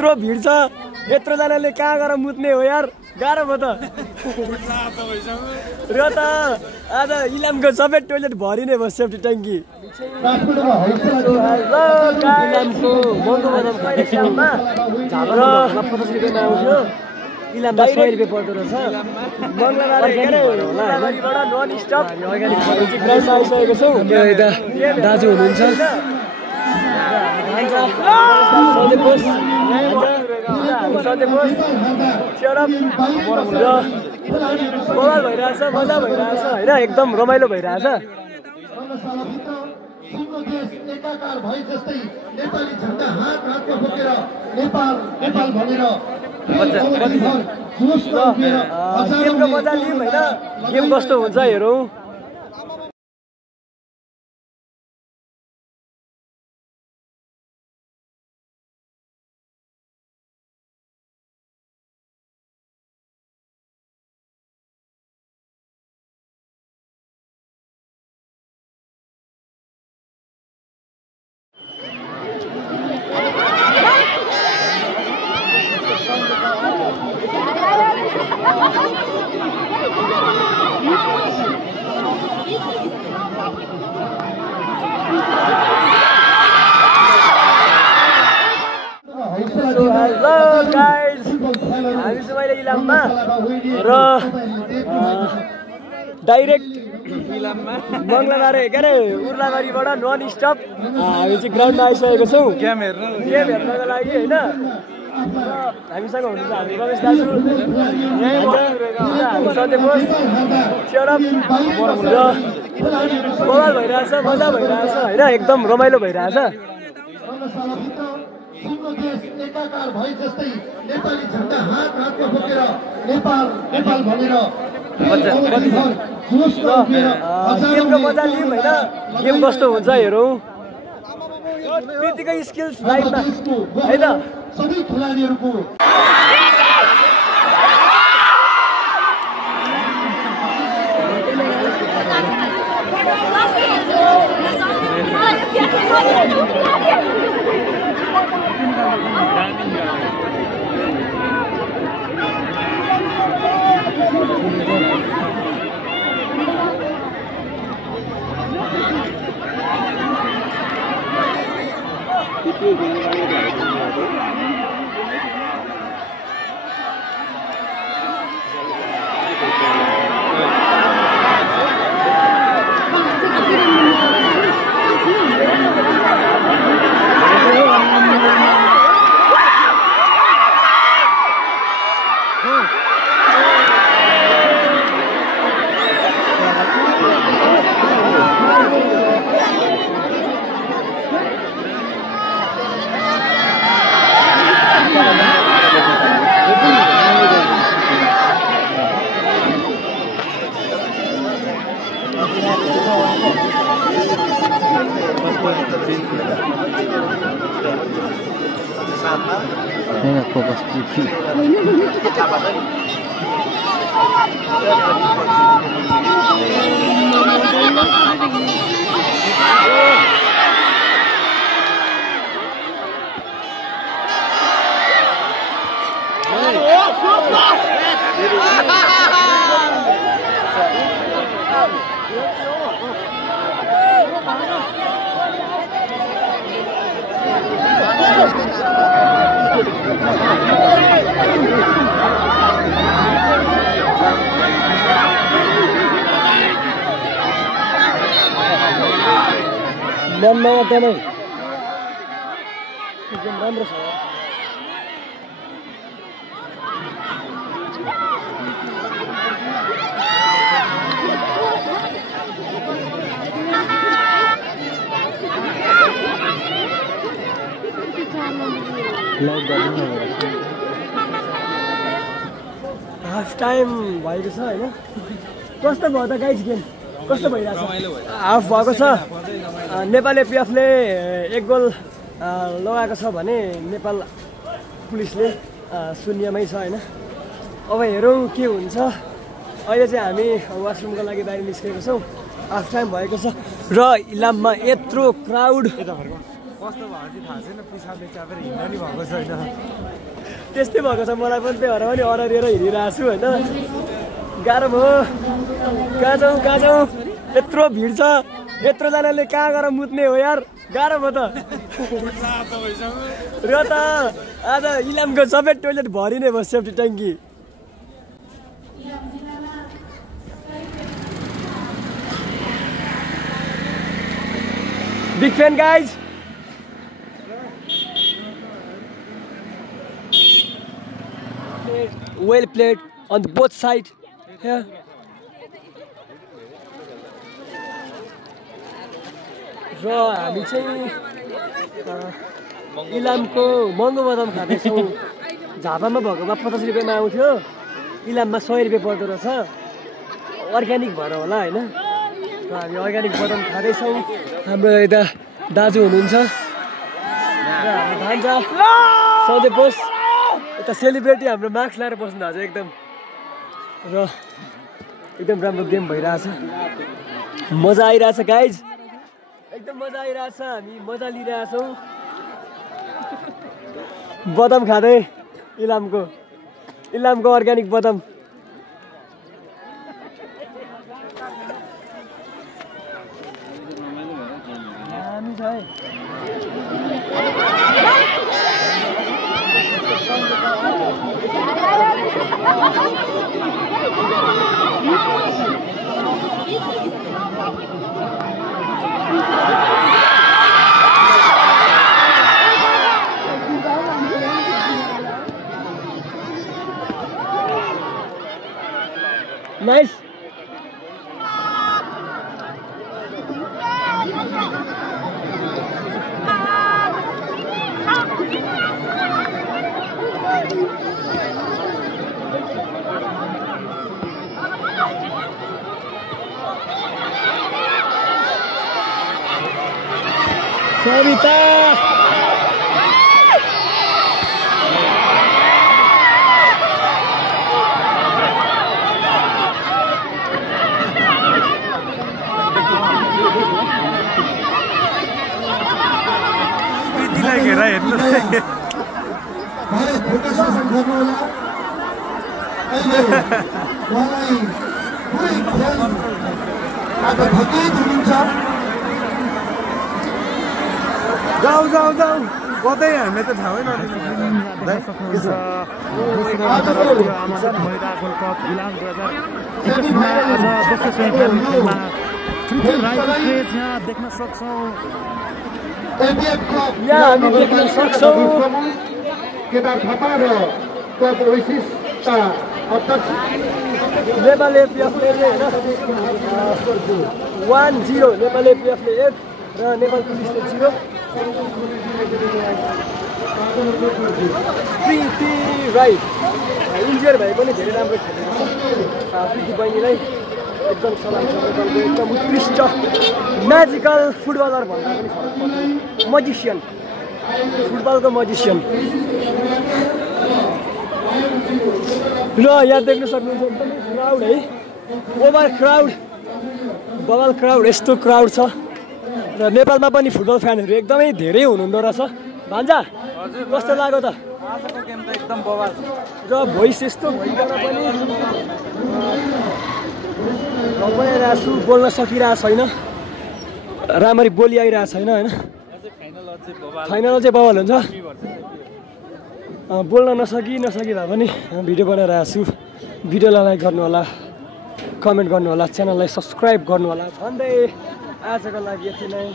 यत्रो भिड छ यत्रोजनाले कहाँ गएर मुत्ने हो यार गाह्रो भयो त र त आज इलामको सबै टोइलेट भरि नै भयो सेफ्टी ट्याङ्की इलामको महँगो बजाम खाने ठाउँमा र 50 रुपियाँमा आउँथ्यो इलाममा 100 रुपियाँ पर्दो रहेछ मङ्गलबारबाट नन स्टप ग्राउन्ड आइसकेको छौँ दाजु हुनुहुन्छ बवाल भइरहेछ मजा भइरहेछ होइन एकदम रमाइलो भइरहेछ गेमको मजा लिउँ होइन गेम कस्तो हुन्छ हेरौँ हेलो गाइज हामी चाहिँ अहिले इलाममा र डाइरेक्ट मङ्गलबारे के अरे उर्लाबारीबाट नन स्टप हामी चाहिँ ग्राउन्डमा आइसकेको छौँ गेम हेर्नको लागि होइन हामीसँग हुनुहुन्छ हामी रमेश दाजु हामी सधैँ सेरप र बवाल भइरहेछ मजा भइरहेछ होइन एकदम रमाइलो भइरहेछ गेमको मजा लिउँ होइन गेम कस्तो हुन्छ हेरौँ त्यतिकै स्किल्स लाइफमा होइन सबै खेलाडीहरूको मनमा एकदमै एकदम राम्रो छ हाफ टाइम भएको छ होइन कस्तो भयो त गाइज गेम कस्तो भइरहेछ हाफ भएको छ नेपाल एपिएफले 1 गोल लगाएको छ भने नेपाल पुलिसले 0मै छ होइन अब हेरौँ के हुन्छ अहिले चाहिँ हामी वासरुमको लागि बाहिर निस्केको छौँ हाफ टाइम भएको छ र इलाममा यत्रो क्राउड कस्तो भएको चाहिँ थाहा छैन पिसाबले चापेर हिँड्न नि भएको छैन त्यस्तै भएको छ मलाई पनि त्यही भएर पनि अरारिएर हिँडिरहेको छु होइन गाह्रो भयो कहाँ जाउँ यत्रो भिड छ यत्रोजनाले कहाँ गएर मुत्ने हो यार गाह्रो भयो त र त आज इलामको सबै टोइलेट भरि नै भयो सेफ्टी ट्याङ्की Big fan, guys. Well played on both sides. Yeah. र हामी चाहिँ इलामको महँगो बदाम खाँदैछौँ झापामा भएकोमा 50 रुपियाँमा आउँथ्यो इलाममा 100 रुपियाँ पर्दो रहेछ अर्ग्यानिक भएर होला होइन र हामी अर्ग्यानिक बदाम खाँदैछौँ हाम्रो यता दाजु हुनुहुन्छ र हाम्रो भान्जा सधैँ बस यता सेलिब्रेटी हाम्रो मास्क लगाएर बस्नु भएको छ एकदम र एकदम राम्रो गेम भइरहेछ मजा आइरहेछ गाइज एकदम मजा आइरहेछ हामी मजा लिइरहेछौँ बदाम खाँदै इलामको अर्ग्यानिक बदाम Nice. Sarita. जाऊ कतै हामी त थाहै देख्न सक्छौँ केदार थापा र क्लब विशिष्ट अध्यक्ष नेपाल एपिएफले 1-0 नेपाल एपिएफले 1 र नेपाल पुलिसले 0 प्रीति राइट इन्जियर भए पनि धेरै राम्रो खेलेको छ प्रीति बहिनीलाई एकदम सलाम एकदम उत्कृष्ट म्याजिकल फुटबलर भन्दा पनि फरक पर्छ मजिसियन फुटबलको मजिसियन र यहाँ देख्न सक्नुहुन्छ एकदमै क्राउड है ओभर क्राउड बबल क्राउड यस्तो क्राउड छ र नेपालमा पनि फुटबल फ्यानहरू एकदमै धेरै हुनुहुँदो रहेछ भान्जा कस्तो लाग्यो त आजको गेम त एकदम बवाल र भोइस यस्तो भइकन पनि भइरहेको छु बोल्न सकिरहेको छैन राम्ररी बोली आइरहेको छैन होइन फाइनल चाहिँ बवाल हुन्छ बोल्न नसकी भए पनि भिडियो बनाइरहेको छु भिडियोलाई लाइक गर्नु होला कमेन्ट गर्नु होला च्यानललाई सब्सक्राइब गर्नु होला भन्दै आजको लागि यति नै